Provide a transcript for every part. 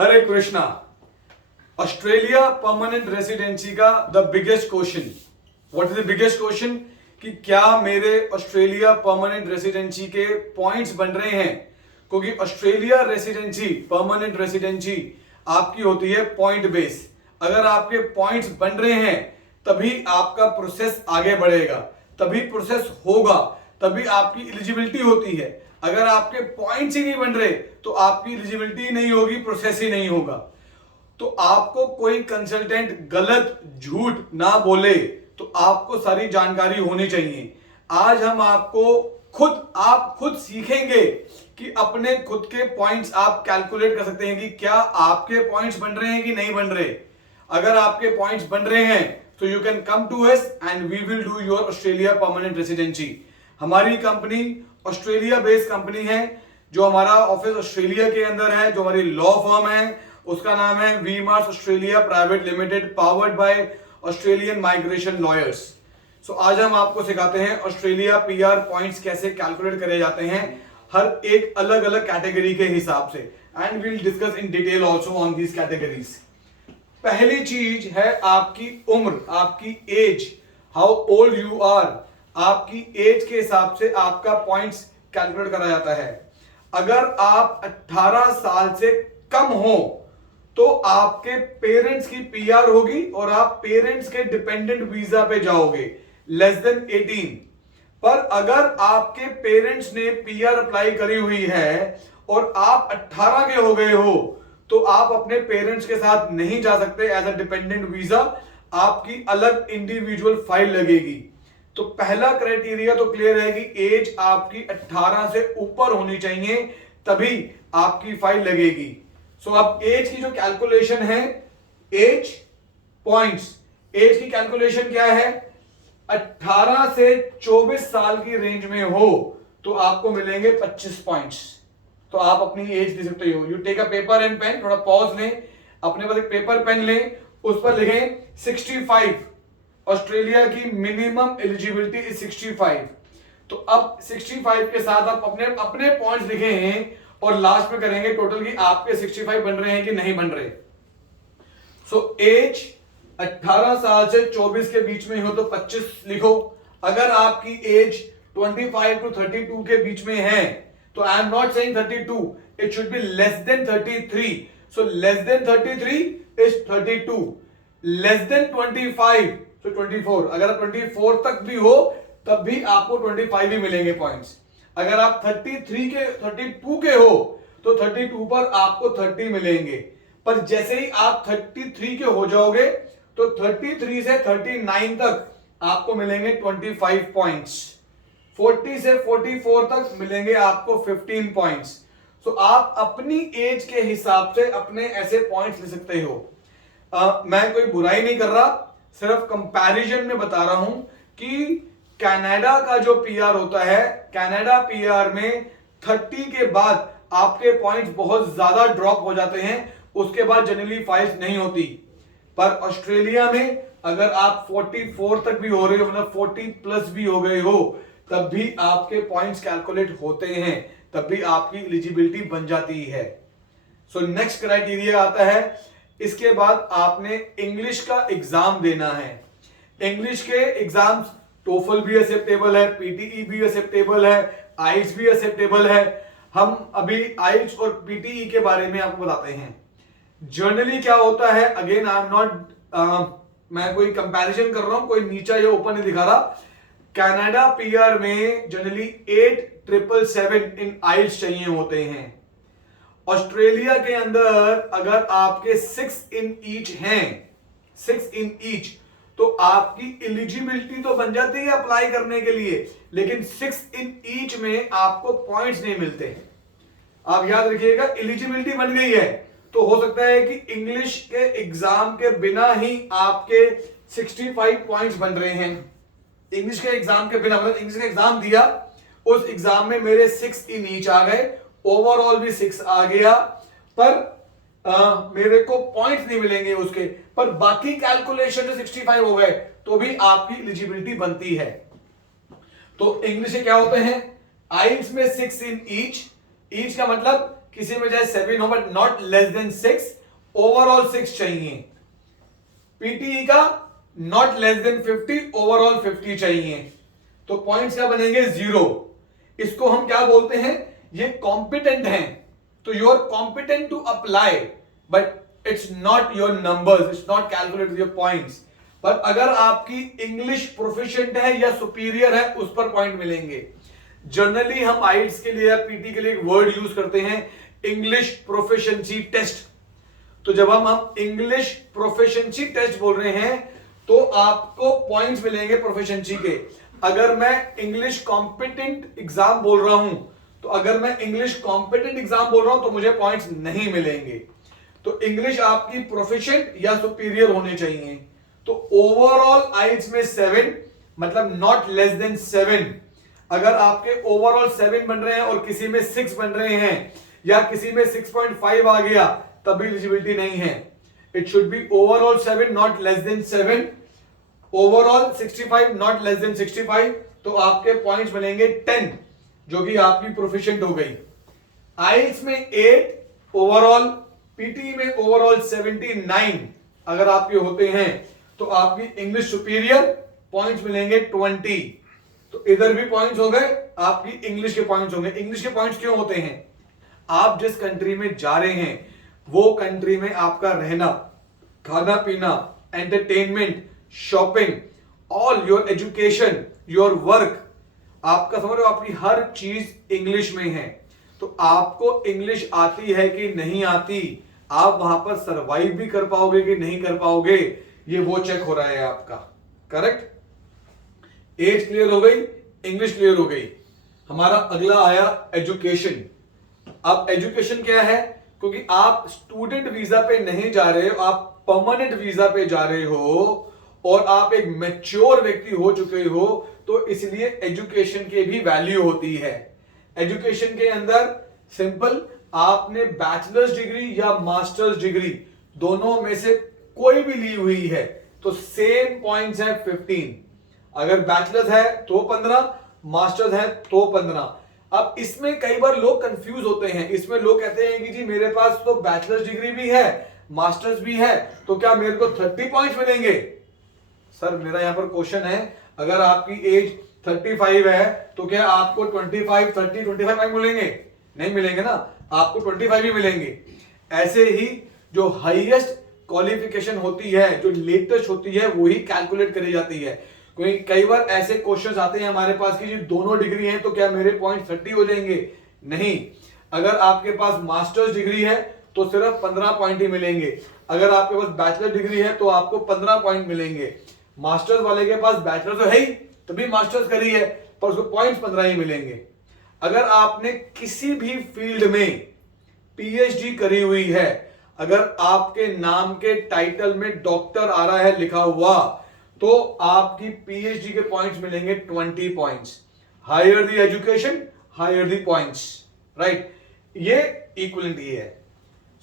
हरे Krishna. Australia permanent residency का the biggest question, what is the biggest question कि क्या मेरे ऑस्ट्रेलिया परमानेंट रेसिडेंसी के पॉइंट्स बन रहे हैं? क्योंकि ऑस्ट्रेलिया रेसिडेंसी परमानेंट रेसिडेंसी आपकी होती है पॉइंट बेस। अगर आपके पॉइंट्स बन रहे हैं तभी आपका प्रोसेस आगे बढ़ेगा, तभी प्रोसेस होगा, तभी आपकी एलिजिबिलिटी होती है। अगर आपके पॉइंट्स ही नहीं बन रहे तो आपकी एलिजिबिलिटी नहीं होगी, प्रोसेस ही नहीं होगा। तो आपको कोई कंसल्टेंट गलत झूठ ना बोले तो आपको सारी जानकारी होनी चाहिए। आज हम आप खुद सीखेंगे कि अपने खुद के पॉइंट्स आप कैलकुलेट कर सकते हैं कि क्या आपके पॉइंट्स बन रहे हैं कि नहीं बन रहे। अगर आपके पॉइंट्स बन रहे हैं तो you can come to us and we will do your Australia permanent residency. हमारी कंपनी ऑस्ट्रेलिया बेस्ड कंपनी है, जो हमारा ऑफिस ऑस्ट्रेलिया के अंदर है, जो हमारी लॉ फर्म है उसका नाम है V Mars Australia private limited, powered by Australian migration lawyers. So आज हम आपको सिखाते हैं ऑस्ट्रेलिया पीआर पॉइंट्स कैसे कैलकुलेट करे जाते हैं, हर एक अलग अलग कैटेगरी के हिसाब से, and we will discuss in detail also on these categories. पहली चीज है आपकी उम्र, आपकी age, how old you are. आपकी एज के हिसाब से आपका पॉइंट्स कैलकुलेट करा जाता है। अगर आप 18 साल से कम हो तो आपके पेरेंट्स की पीआर होगी और आप पेरेंट्स के डिपेंडेंट वीजा पे जाओगे, लेस देन 18। पर अगर आपके पेरेंट्स ने पीआर अप्लाई करी हुई है और आप 18 के हो गए हो तो आप अपने पेरेंट्स के साथ नहीं जा सकते एज अ डिपेंडेंट वीजा, आपकी अलग इंडिविजुअल फाइल लगेगी। तो पहला क्राइटेरिया तो क्लियर है कि एज आपकी 18 से ऊपर होनी चाहिए, तभी आपकी फाइल लगेगी। सो अब एज की जो कैलकुलेशन है, एज पॉइंट्स, एज की कैलकुलेशन क्या है? 18 से 24 साल की रेंज में हो तो आपको मिलेंगे 25 पॉइंट्स। तो आप अपनी एज दे सकते हो। You take a paper and pen, थोड़ा पॉज लें, अपने पास एक पेपर पेन लें, उस पर लिखें 65। ऑस्ट्रेलिया की मिनिमम एलिजिबिलिटी इज 65। तो अब 65 के साथ आप अपने पॉइंट्स लिखे हैं और लास्ट में करेंगे टोटल कि आपके 65 बन रहे हैं कि नहीं बन रहे। सो एज 18 साल से 24 के बीच में हो तो 25 लिखो। अगर आपकी एज 25 टू 32 के बीच में है तो I am not saying 32, it should be less than 33। So less than 33 is 32, less than 25 तो 24। अगर आप 24 तक भी हो तब भी आपको 25 ही मिलेंगे पॉइंट्स। अगर आप 32 के हो तो 32 पर आपको 30 मिलेंगे। पर जैसे ही आप 33 के हो जाओगे तो 33 से 39 तक आपको मिलेंगे 25 पॉइंट्स। 40 से 44 तक मिलेंगे आपको 15 पॉइंट्स। सो आप अपनी एज के हिसाब से अपने ऐसे पॉइंट्स ले सकते हो। मैं कोई बुराई नहीं कर रहा, सिर्फ कंपैरिजन में बता रहा हूं कि कनाडा का जो पीआर होता है, कनाडा पीआर में 30 के बाद आपके पॉइंट्स बहुत ज्यादा ड्रॉप हो जाते हैं, उसके बाद जनरली फाइल्स नहीं होती। पर ऑस्ट्रेलिया में अगर आप 44 तक भी हो रहे हो, मतलब 40 प्लस भी हो गए हो, तब भी आपके पॉइंट्स कैलकुलेट होते हैं, तब भी आपकी एलिजिबिलिटी बन जाती है। सो नेक्स्ट क्राइटेरिया आता है, इसके बाद आपने इंग्लिश का एग्जाम देना है। इंग्लिश के एग्जाम्स टोफल भी एक्सेप्टेबल है, पीटीई भी एक्सेप्टेबल है, आइल्स भी एक्सेप्टेबल है। हम अभी आइल्स और पीटीई के बारे में आपको बताते हैं। जनरली क्या होता है, अगेन आई एम नॉट, मैं कोई कंपैरिजन कर रहा हूं, कोई नीचा या ऊपर नहीं दिखा रहा। कनाडा पीआर में जनरली 8,777 इन आइल्स चाहिए होते हैं। ऑस्ट्रेलिया के अंदर अगर आपके 6 इन ईच हैं, 6 इन ईच, तो आपकी एलिजिबिलिटी तो बन जाती है अप्लाई करने के लिए, लेकिन 6 इन ईच में आपको पॉइंट्स नहीं मिलते। आप याद रखिएगा, एलिजिबिलिटी बन गई है तो हो सकता है कि इंग्लिश के एग्जाम के बिना ही आपके 65 पॉइंट्स बन रहे हैं। इंग्लिश के एग्जाम के बिना, मतलब इंग्लिश का एग्जाम दिया, उस एग्जाम में मेरे 6 इन ईच आ गए, ओवरऑल भी 6 आ गया, पर मेरे को पॉइंट्स नहीं मिलेंगे उसके, पर बाकी कैलकुलेशन से 65 हो गए तो भी आपकी एलिजिबिलिटी बनती है। तो इंग्लिश में क्या होते हैं, आइल्स में 6 इन ईच, ईच का मतलब किसी में चाहे 7 हो but not less than 6, overall 6 चाहिए। पीटीई का नॉट लेस देन 50, ओवरऑल 50 चाहिए। तो पॉइंट्स क्या बनेंगे? 0। इसको हम क्या बोलते हैं? ये कॉम्पिटेंट हैं, तो you are competent to apply but it's not your numbers, it's not calculate your points. पर अगर आपकी इंग्लिश प्रोफिशिएंट है या सुपीरियर है, उस पर पॉइंट मिलेंगे। जनरली हम आइल्स के लिए या पीटी के लिए एक वर्ड यूज करते हैं, इंग्लिश प्रोफिशिएंसी टेस्ट। तो जब हम इंग्लिश प्रोफिशिएंसी टेस्ट बोल रहे हैं तो आपको पॉइंट्स मिलेंगे प्रोफिशिएंसी के। अगर मैं इंग्लिश कॉम्पिटेंट एग्जाम बोल रहा हूं, तो अगर मैं इंग्लिश कॉम्पिटेंट एग्जाम बोल रहा हूं तो मुझे पॉइंट्स नहीं मिलेंगे। तो इंग्लिश आपकी प्रोफिशिएंट या सुपीरियर होने चाहिए। तो ओवरऑल आइल्स में 7, मतलब नॉट लेस देन 7। अगर आपके ओवरऑल 7 बन रहे हैं और किसी में 6 बन रहे हैं या किसी में 6.5 आ गया, तभी एलिजिबिलिटी नहीं है। It should be overall 7 not less than 7, overall 65 not less than 65। तो आपके पॉइंट्स बनेंगे 10, जो कि आपकी प्रोफिशिएंट हो गई। आइल्स में 8, ओवरऑल पीटी में ओवरऑल 79 अगर आपके होते हैं तो आपकी इंग्लिश सुपीरियर पॉइंट्स मिलेंगे 20। तो इधर भी पॉइंट्स हो गए, आपकी इंग्लिश के पॉइंट्स होंगे। इंग्लिश के पॉइंट्स क्यों होते हैं? आप जिस कंट्री में जा रहे हैं वो कंट्री में आपका रहना, खाना पीना, entertainment, shopping, all your education, your work, आपका समझ रहे हो, आपकी हर चीज इंग्लिश में है। तो आपको इंग्लिश आती है कि नहीं आती, आप वहां पर सरवाइव भी कर पाओगे कि नहीं कर पाओगे, ये वो चेक हो रहा है आपका। करेक्ट? एज क्लियर हो गई, इंग्लिश क्लियर हो गई। हमारा अगला आया एजुकेशन। अब एजुकेशन क्या है? क्योंकि आप स्टूडेंट वीजा पे नहीं जा रहे हो, आप परमानेंट वीजा पे जा रहे हो और आप एक मैच्योर व्यक्ति हो चुके हो, तो इसलिए एजुकेशन की भी वैल्यू होती है। एजुकेशन के अंदर सिंपल, आपने बैचलर्स डिग्री या मास्टर्स डिग्री दोनों में से कोई भी ली हुई है तो सेम पॉइंट्स है 15। अगर बैचलर्स है तो 15, मास्टर्स है तो 15। अब इसमें कई बार लोग कंफ्यूज होते हैं। इसमें लोग कहते हैं कि जी मेरे पास तो बैचलर्स डिग्री भी है, मास्टर्स भी है, तो क्या मेरे को 30 पॉइंट्स मिलेंगे? सर मेरा यहां पर क्वेश्चन है, अगर आपकी एज 35 है तो क्या आपको 25, 30, 25 पॉइंट मिलेंगे? नहीं मिलेंगे ना, आपको 25 ही मिलेंगे। ऐसे ही जो हाईएस्ट क्वालिफिकेशन होती है, जो लेटेस्ट होती है, वही कैलकुलेट करी जाती है। क्योंकि कई बार ऐसे क्वेश्चंस आते हैं हमारे पास कि जी दोनों डिग्री हैं तो क्या मेरे पॉइंट 30 हो जाएंगे? नहीं, अगर आपके पास मास्टर्स डिग्री है तो सिर्फ 15 पॉइंट ही मिलेंगे। अगर आपके पास बैचलर डिग्री है तो आपको 15 पॉइंट मिलेंगे। मास्टर्स वाले के पास बैचलर तो है ही, तभी मास्टर्स करी है, पर उसको पॉइंट्स 15 ही मिलेंगे। अगर आपने किसी भी फील्ड में पीएचडी करी हुई है, अगर आपके नाम के टाइटल में डॉक्टर आ रहा है लिखा हुआ, तो आपकी पीएचडी के पॉइंट्स मिलेंगे 20 points. Higher the education, higher the points, right? ये इक्विवेलेंट ये है।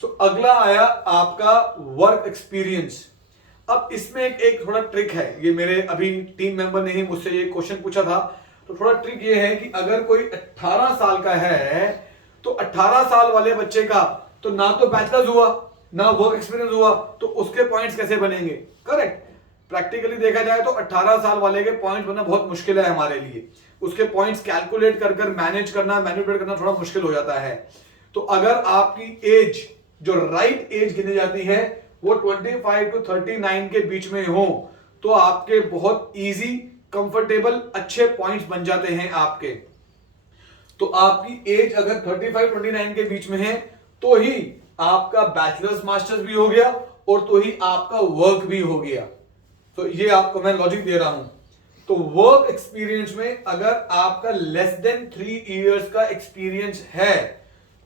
सो अगला आया आपका वर्क एक्सपीरियंस। अब इसमें एक थोड़ा ट्रिक है, ये मेरे अभी टीम मेंबर ने ही मुझसे ये क्वेश्चन पूछा था। तो थोड़ा ट्रिक ये है कि अगर कोई 18 साल का है तो 18 साल वाले बच्चे का तो ना तो बैचलर्स हुआ ना वर्क एक्सपीरियंस हुआ, तो उसके पॉइंट्स कैसे बनेंगे? करेक्ट? प्रैक्टिकली देखा जाए तो 18 साल वाले के पॉइंट्स बनना बहुत मुश्किल है हमारे लिए। उसके पॉइंट्स कैलकुलेट कर कर मैनेज करना, मैनिपुलेट करना थोड़ा मुश्किल हो जाता है। तो अगर आपकी एज, जो राइट एज गिनी जाती है, वो 25 to 39 के बीच में हो, तो आपके बहुत इजी, कंफर्टेबल, अच्छे पॉइंट्स बन जाते हैं आपके। तो आपकी एज अगर 35-29 के बीच में है तो ही आपका बैचलर्स मास्टर्स भी हो गया और तो ही आपका वर्क भी हो गया। तो ये आपको मैं लॉजिक दे रहा हूं। तो वर्क एक्सपीरियंस में अगर आपका लेस देन 3 इयर्स का एक्सपीरियंस है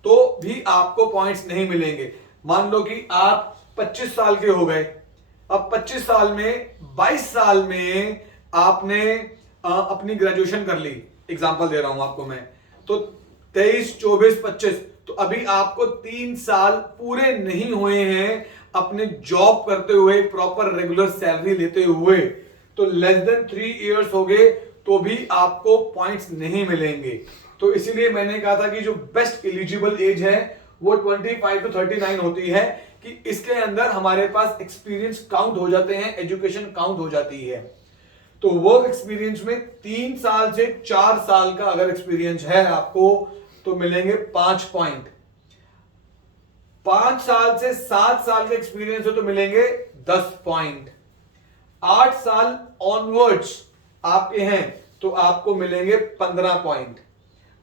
तो भी आपको पॉइंट्स नहीं मिलेंगे। मान लो कि आप 25 साल के हो गए, अब 25 साल में 22 साल में आपने अपनी ग्रेजुएशन कर ली, एग्जांपल दे रहा हूं आपको मैं, तो 23, 24, 25, तो अभी आपको 3 साल पूरे नहीं हुए हैं अपने जॉब करते हुए, प्रॉपर रेगुलर सैलरी लेते हुए, तो लेस देन 3 इयर्स हो गए तो भी आपको पॉइंट्स नहीं मिलेंगे। तो इसीलिए मैंने कहा था कि जो बेस्ट एलिजिबल एज है वो 25 to 39 होती है कि इसके अंदर हमारे पास एक्सपीरियंस काउंट हो जाते हैं, एजुकेशन काउंट हो जाती है। तो वर्क एक्सपीरियंस में 3 साल से 4 साल का अगर एक्सपीरियंस है आपको तो मिलेंगे 5 पॉइंट। 5 साल से 7 साल का एक्सपीरियंस हो तो मिलेंगे 10 पॉइंट। 8 साल ऑनवर्ड्स आपके हैं तो आपको मिलेंगे 15 पॉइंट।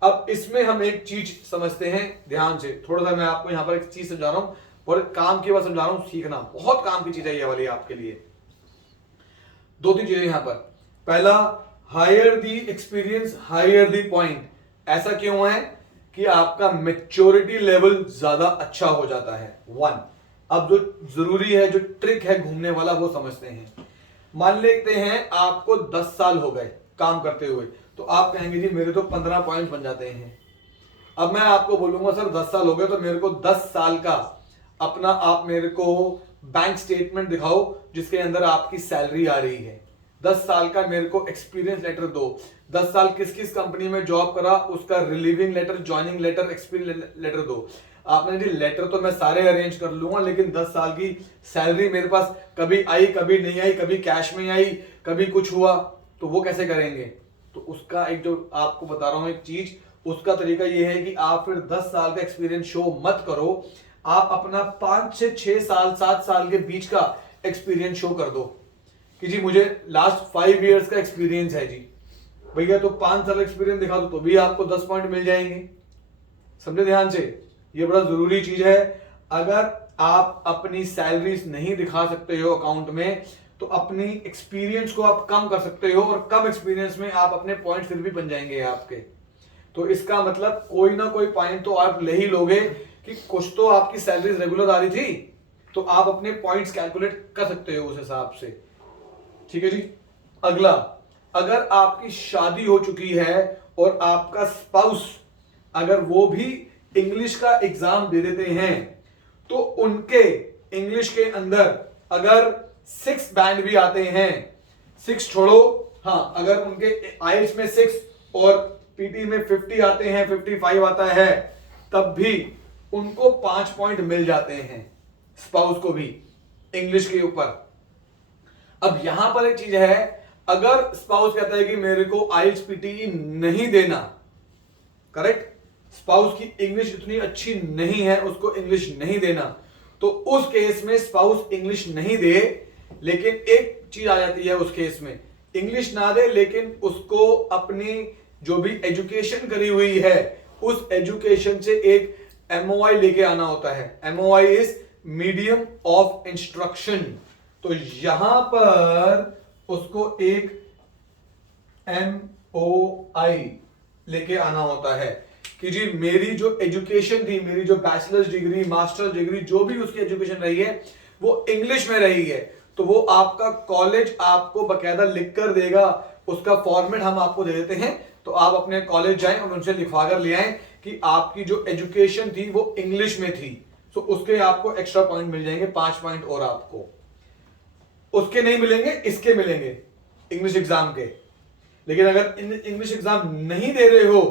अब इसमें हम एक चीज समझते हैं ध्यान से, थोड़ा सा मैं आपको यहां पर एक चीज समझा रहा हूं और काम की बात समझा रहा हूं, सीखना बहुत काम की चीज है ये वाली आपके लिए। 2-3 चीजें यहां पर। पहला, higher the experience higher the point. ऐसा क्यों है कि आपका मेच्योरिटी लेवल ज्यादा अच्छा हो जाता है। 1। अब जो जरूरी है, जो ट्रिक है घूमने वाला, वो समझते हैं। मान लेते हैं आपको 10 साल हो गए काम करते हुए, तो आप कहेंगे जी मेरे तो 15 पॉइंट बन जाते हैं। अब मैं आपको बोलूंगा सर 10 साल हो गए तो मेरे को 10 साल का अपना आप मेरे को बैंक स्टेटमेंट दिखाओ जिसके अंदर आपकी सैलरी आ रही है। 10 साल का मेरे को एक्सपीरियंस लेटर दो। 10 साल किस किस कंपनी में जॉब करा उसका relieving letter, joining letter, experience letter दो। आपने जी लेटर तो मैं सारे अरेंज कर लूंगा, लेकिन 10 साल की सैलरी मेरे पास कभी आई कभी नहीं आई, कभी कैश में आई कभी कुछ हुआ, तो वो कैसे करेंगे? तो उसका एक जो आपको बता रहा हूं एक चीज, उसका तरीका ये है कि आप फिर 10 साल का एक्सपीरियंस शो मत करो, आप अपना 5 से 6 साल 7 साल के बीच का एक्सपीरियंस शो कर दो कि जी मुझे लास्ट 5 इयर्स का एक्सपीरियंस है जी भैया, तो 5 साल एक्सपीरियंस दिखा दो तो भी आपको 10 पॉइंट मिल जाएंगे। समझे ध्यान से, ये बड़ा जरूरी चीज है। अगर आप अपनी सैलरीज नहीं दिखा सकते हो अकाउंट में तो अपनी एक्सपीरियंस को आप कम कर सकते हो, और कम एक्सपीरियंस में आप अपने पॉइंट फिर भी बन जाएंगे आपके। तो इसका मतलब कोई ना कोई पॉइंट तो आप ले ही लोगे कि कुछ तो आपकी सैलरी रेगुलर आ रही थी, तो आप अपने पॉइंट्स कैलकुलेट कर सकते हो उस हिसाब से। ठीक है जी। अगला, अगर आपकी शादी हो चुकी है और आपका स्पाउस अगर वो भी इंग्लिश का एग्जाम दे देते हैं तो उनके इंग्लिश के अंदर अगर 6 बैंड भी आते हैं, 6 छोड़ो, हाँ अगर उनके आइल्स में 6 और पीटी में 50 आते हैं, 55 आता है, तब भी उनको 5 पॉइंट मिल जाते हैं, स्पाउस को भी इंग्लिश के ऊपर। अब यहां पर एक चीज है, अगर स्पाउस कहता है कि मेरे को आइल्स पीटी नहीं देना, करेक्ट, स्पाउस की इंग्लिश इतनी अच्छी नहीं है, उसको इंग्लिश नहीं देना, तो उस केस में स्पाउस इंग्लिश नहीं दे, लेकिन एक चीज आ जाती है उस केस में, इंग्लिश ना दे लेकिन उसको अपनी जो भी एजुकेशन करी हुई है उस एजुकेशन से एक एमओआई लेके आना होता है। MOI is medium of instruction. तो यहां पर उसको एक एमओआई लेके आना होता है कि जी मेरी जो एजुकेशन थी, मेरी जो बैचलर्स डिग्री, मास्टर्स डिग्री, जो भी उसकी एजुकेशन रही है वो इंग्लिश में रही है, तो वो आपका कॉलेज आपको बकायदा लिख कर देगा, उसका फॉर्मेट हम आपको दे देते हैं, तो आप अपने कॉलेज जाएं और उनसे लिखवा कर ले आएं कि आपकी जो एजुकेशन थी वो इंग्लिश में थी, तो उसके आपको एक्स्ट्रा पॉइंट मिल जाएंगे, 5 पॉइंट और आपको उसके नहीं मिलेंगे, इसके मिलेंगे इंग्लिश एग्जाम के। लेकिन अगर इंग्लिश एग्जाम नहीं दे रहे हो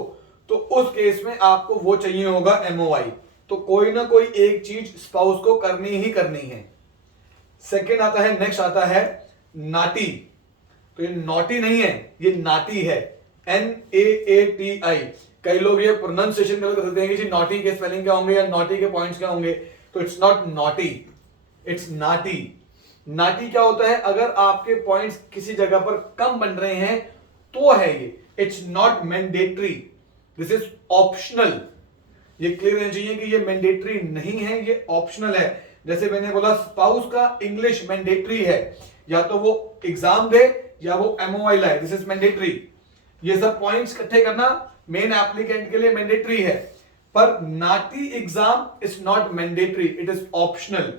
तो उस केस में आपको वो चाहिए होगा एमओआई। तो कोई ना कोई एक चीज स्पाउस को करनी ही करनी है। सेकंड आता है, नेक्स्ट आता है नाटी। तो ये नॉटी नहीं है, ये नाटी है, NAATI। कई लोग ये प्रोनाउंसिएशन गलत करते हैं कि जी नॉटी के स्पेलिंग क्या होंगे या नॉटी के पॉइंट्स क्या होंगे, तो इट्स नॉट नॉटी, इट्स नाटी। नाटी क्या होता है, अगर आपके पॉइंट्स किसी जगह पर कम बन रहे हैं तो है ये, it's not mandatory, this is optional. ये क्लियर रहना चाहिए कि ये मैंडेटरी नहीं है, ये ऑप्शनल है। जैसे मैंने बोला स्पाउस का इंग्लिश मैंडेटरी है, या तो वो एग्जाम दे या वो एमओआई लाए, दिस इज मैंडेटरी। ये सब पॉइंट्स इकट्ठे करना मेन एप्लीकेंट के लिए मैंडेटरी है, पर NAATI exam is not mandatory, it is optional.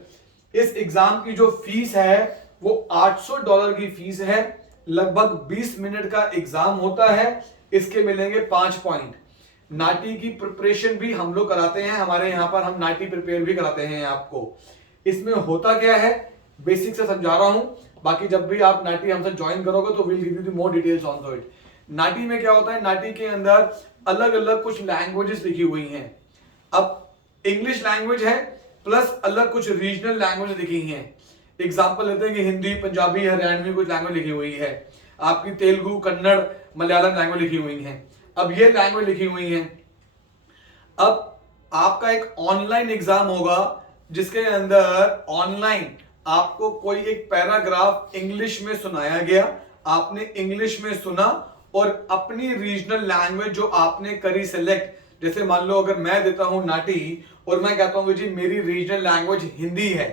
इस एग्जाम की जो फीस है वो $800 की फीस है, लगभग 20 मिनट का एग्जाम होता है, इसके मिलेंगे 5 पॉइंट। नाटी की प्रिपरेशन भी हम लोग कराते हैं, हमारे यहां पर हम नाटी प्रिपेयर भी कराते हैं आपको। इसमें होता क्या है बेसिक से समझा रहा हूं, बाकी जब भी आप नाटी हमसे ज्वाइन करोगे तो will give you more details on it. NAATI में क्या होता है, नाटी के अंदर अलग अलग कुछ लैंग्वेजेस लिखी हुई हैं। अब इंग्लिश लैंग्वेज है प्लस अलग कुछ रीजनल लैंग्वेज लिखी हैं। एग्जांपल लेते हैं कि हिंदी, पंजाबी, हरियाणवी कुछ लैंग्वेज लिखी हुई है, आपकी तेलुगु, कन्नड़, मलयालम लैंग्वेज लिखी हुई है। अब ये लैंग्वेज लिखी हुई है। अब आपका एक ऑनलाइन एग्जाम होगा जिसके अंदर ऑनलाइन आपको कोई एक पैराग्राफ इंग्लिश में सुनाया गया, आपने इंग्लिश में सुना और अपनी रीजनल लैंग्वेज जो आपने करी सिलेक्ट, जैसे मान लो अगर मैं देता हूं नाटी और मैं कहता हूं जी मेरी रीजनल लैंग्वेज हिंदी है,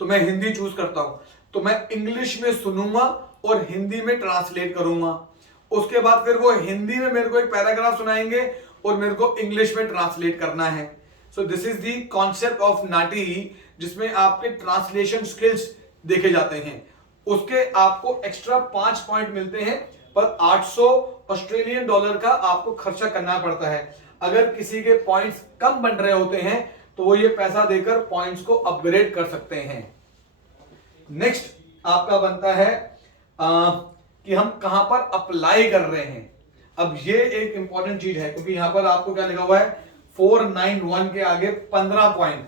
तो मैं हिंदी चूज करता हूं, तो मैं इंग्लिश में सुनूंगा और हिंदी में ट्रांसलेट करूंगा। उसके बाद फिर वो हिंदी में मेरे को एक पैराग्राफ सुनाएंगे और मेरे को इंग्लिश में ट्रांसलेट करना है। So this is the concept of NAATI, जिसमें आपके ट्रांसलेशन स्किल्स देखे जाते हैं। उसके आपको एक्स्ट्रा 5 पॉइंट मिलते हैं, पर 800 ऑस्ट्रेलियन डॉलर का आपको खर्चा करना पड़ता है। अगर किसी के पॉइंट्स कम बन रहे होते हैं तो वो ये पैसा देकर पॉइंट्स को अपग्रेड कर सकते हैं। नेक्स्ट आपका बनता है कि हम कहां पर अप्लाई कर रहे हैं। अब ये एक इंपॉर्टेंट चीज है, क्योंकि यहां पर आपको क्या लिखा हुआ है 491 के आगे 15 पॉइंट,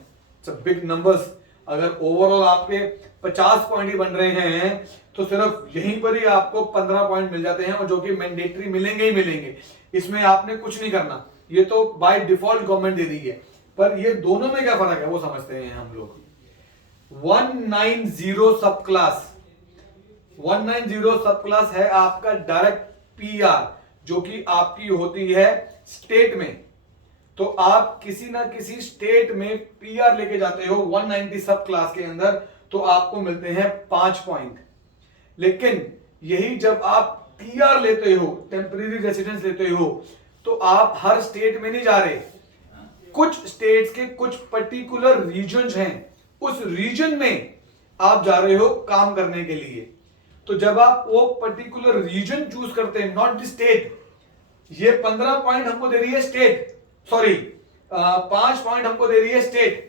बिग नंबर्स। अगर ओवरऑल आपके 50 पॉइंट ही बन रहे हैं तो सिर्फ यहीं पर ही आपको 15 पॉइंट मिल जाते हैं, और जो कि मैंडेटरी मिलेंगे ही मिलेंगे। इसमें आपने कुछ नहीं करना, ये तो बाय डिफॉल्ट गवर्नमेंट दे रही है। पर ये दोनों में क्या फर्क है वो समझते हैं हम लोग। 190 सब क्लास, 190 सब क्लास है आपका डायरेक्ट पीआर, जो कि आपकी होती है स्टेट में। तो आप किसी ना किसी स्टेट में पीआर लेके जाते हो 190 सब क्लास के अंदर, तो आपको मिलते हैं 5 पॉइंट। लेकिन यही जब आप टीआर लेते हो, टेम्परेरी रेसिडेंस लेते हो, तो आप हर स्टेट में नहीं जा रहे, कुछ स्टेट्स के कुछ पर्टिकुलर रीजन्स हैं, उस रीजन में आप जा रहे हो काम करने के लिए। तो जब आप वो पर्टिकुलर रीजन चूज करते हैं, नॉट द स्टेट, ये 15 पॉइंट हमको दे रही है स्टेट, सॉरी 5 पॉइंट हमको दे रही है स्टेट,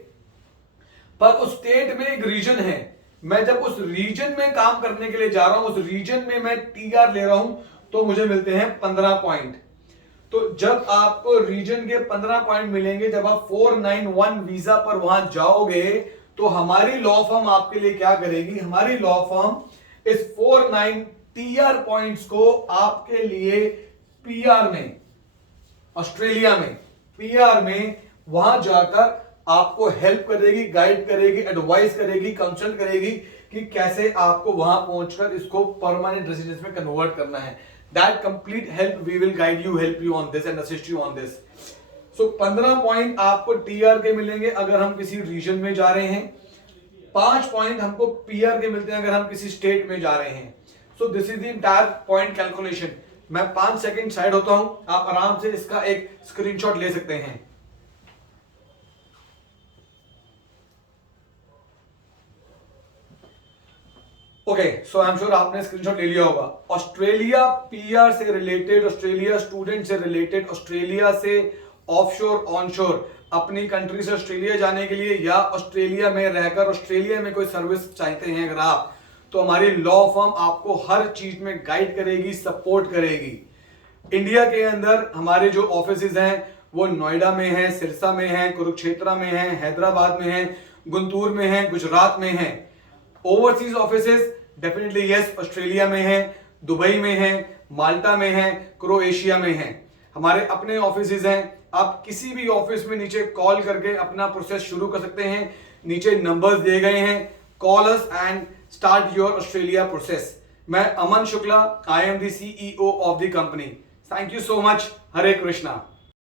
पर उस स्टेट में एक रीजन है। मैं जब उस रीजन में काम करने के लिए जा रहा हूं, उस रीजन में मैं टीआर ले रहा हूं, तो मुझे मिलते हैं 15 पॉइंट। तो जब आपको रीजन के 15 पॉइंट मिलेंगे, जब आप 491 वीजा पर वहां जाओगे, तो हमारी लॉ फर्म आपके लिए क्या करेगी, हमारी लॉ फर्म इस 49 टीआर पॉइंट्स को आपके लिए पीआर में, ऑस्ट्रेलिया में पीआर में वहां जाकर आपको हेल्प करेगी, गाइड करेगी, एडवाइस करेगी, कंसल्ट करेगी कि कैसे आपको वहां पहुंचकर इसको परमानेंट रेजिडेंस में कन्वर्ट करना है। That complete help we will guide you, help you on this and assist you on this. So 15 point आपको टीआर के मिलेंगे अगर हम किसी रीजन में जा रहे हैं, 5 पॉइंट हमको पीआर के मिलते हैं अगर हम किसी स्टेट में जा रहे हैं। सो this is the entire point calculation. मैं 5 सेकंड साइड होता हूं, आप आराम से इसका एक स्क्रीनशॉट ले सकते हैं। Okay, so I am sure आपने स्क्रीनशॉट ले लिया होगा। ऑस्ट्रेलिया पीआर से रिलेटेड, ऑस्ट्रेलिया स्टूडेंट से रिलेटेड, ऑस्ट्रेलिया से ऑफशोर ऑनशोर, अपनी कंट्री से ऑस्ट्रेलिया जाने के लिए या ऑस्ट्रेलिया में रहकर ऑस्ट्रेलिया में कोई सर्विस चाहते हैं अगर आप, तो हमारी लॉ फर्म आपको हर चीज में गाइड करेगी, सपोर्ट करेगी। इंडिया के अंदर हमारे जो ऑफिसेज हैं वो नोएडा में है, सिरसा में है, कुरुक्षेत्र में है, हैदराबाद में है, गुंटूर में है, गुजरात में है। Overseas offices definitely yes, Australia में है, दुबई में है, माल्टा में है, क्रोएशिया में है। हमारे अपने ऑफिसेज हैं, आप किसी भी ऑफिस में नीचे कॉल करके अपना प्रोसेस शुरू कर सकते हैं। नीचे नंबर्स दिए गए हैं, call us and start your Australia process. मैं Aman Shukla, I am the CEO of the company. Thank you so much. Hare Krishna.